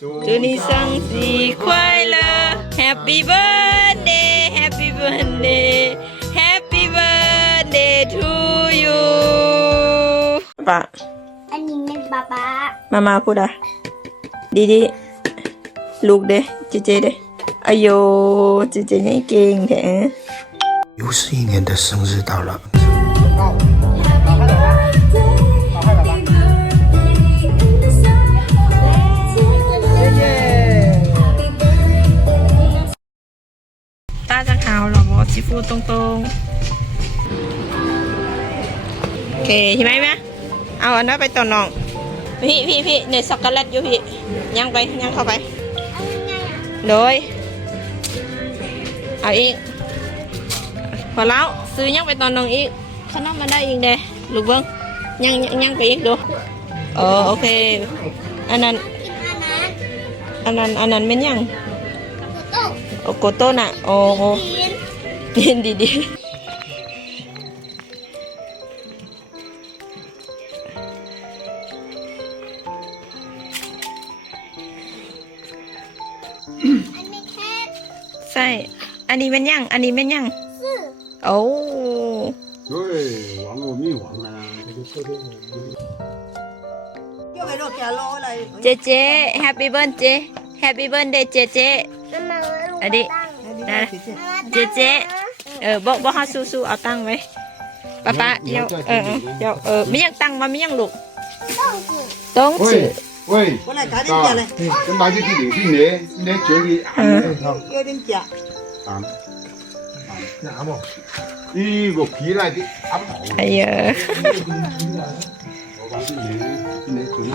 祝你生日快乐 Happy birthday Happy birthday Happy birthday to you ป้าอันนี้เป็นป๊าป๊ามาพูดอ่ะดีลูกเด้เจเด้哎呦เจนี่เก่งแท้又是一年的生日到了。ตาจะขาวหรอบอชิฟูตรงโอเคใช่ไหมเอาอันนั้นไปต่อน้องพี่ในช็อกโกแลตอยู่พี่ยังเข้าไปโดยเอาอีกพอแล้วซื้อยังไปตอนน้องอีกขนมมาได้อีกเด้ลูกเบิ้งยังไปอีกดูโอเคอันนั้นเป็นยังโกโต้น่ะโอ้ยินดีใช่อันนี้เป็นยังโอ้对，王我没王了。เจ Happy birthday เจอันนี้นะเจบอกเขาสู้เอาตังไว้ป้าเดี๋ยวไม่ยังตังมาไม่ยังลูกต้องจืด喂，跟买这几零是你嘴里有点假。呢个皮来的阿毛。哎呀，我讲是你嘴里，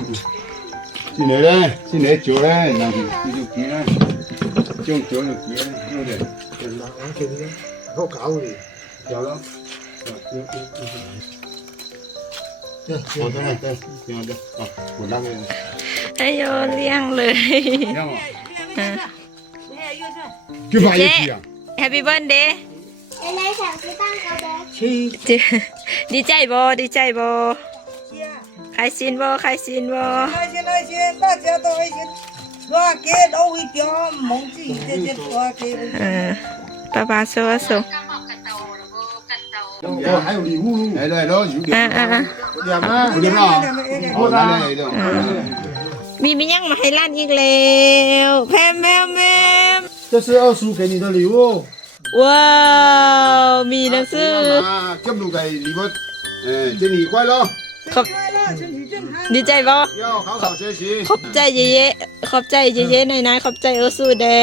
是你嘞，是你嚼嘞，那是这就皮嘞，这种嚼就皮嘞，对不对？好搞的，嚼了。我等下再，行的，啊，我那个。哎呦，亮เลย 让我。就把一批啊。Happy birthday 原来想吃蛋糕的ดีใจบ่开心บ่开心，大家都开心。多给都会掉，梦子这些多给。爸说哦，还有礼物，来了，有点。有点啊。好，来来的。มียังมาให้ร้านอีกแล้วแพม这是25给你的礼物。ว้าวมีหนังสือ祝你嘅礼物，新年快乐。ดีใจบ่要好好学习。ขอบใจเย่ๆขอบใจเย่ๆนายขอบใจสู้เด้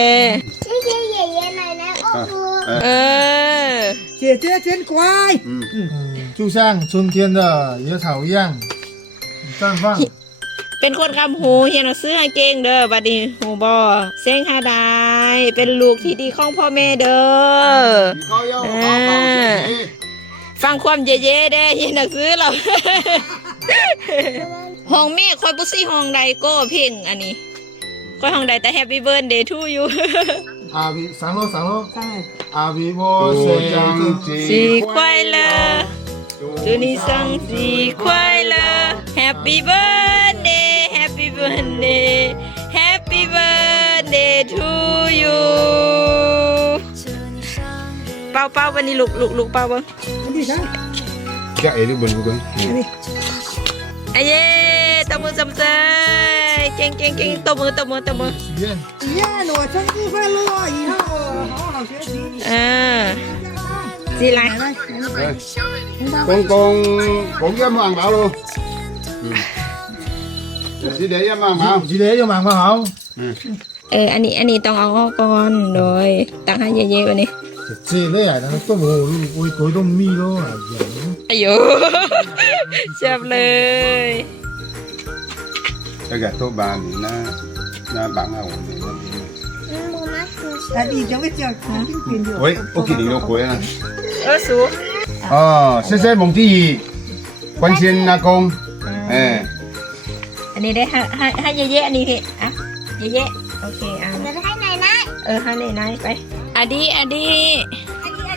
谢谢爷爷奶奶欧叔姐姐真乖。就像春天的野草一样绽放。เป็นคนคำหูเฮียนซื้อให้เก่งเด้อบัดนี้หูบ่เซ็งหาได้เป็นลูกที่ดีของพ่อแม่เด้อฟังความเย่ๆเด้เฮียนซื้อเราห้องแม่คอยบุซี่ห้องใดก็เพ่งอันนี้คอยห้องใดแต่ Happy birthday to you 阿比上楼，阿比我生日快乐祝你生日快乐 Happy birthday Happy birthday Happy birthday to you เป่าวันนี้ลูกเป่าบ้างแกเอ๋ดูบนลูกกันไอ้เย่ตบมือเก่งตบมือ呀，我生日快乐！以后好好学习。gì lại con cái mang bảo luôn chỉ để cho mang bảo chỉ để cho mang vào không อันนี้ต้องเอาออกก่อนโดยตั้งให้เย่ๆวันนี้这类啊那都没会都米咯哎呦เจ็บเลยcái gà tô bà thì nó bạn nào cũng được妈妈你这个叫喂，OK，你都回了。数哦，谢谢蒙弟关心阿公，哎。อันนี้ได้ให้เย่ๆอันนี้พี่อ่ะเย่ๆโอเคอ่ะ我的ให้奶奶ให้นายไปอดี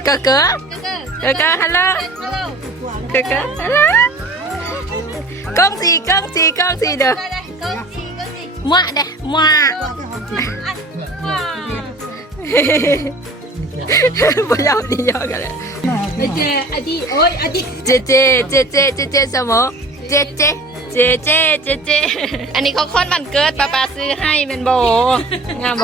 เก๋ฮัลโหลเก๋ฮัลโหลกล้องสีเด้อมั่วเด้ มา 不要你要个嘞。姐阿弟，哦阿弟，姐姐什么？姐姐，อันนี้เขาค้อนวันเกิดป้าซื้อให้เป็นโบงามโบ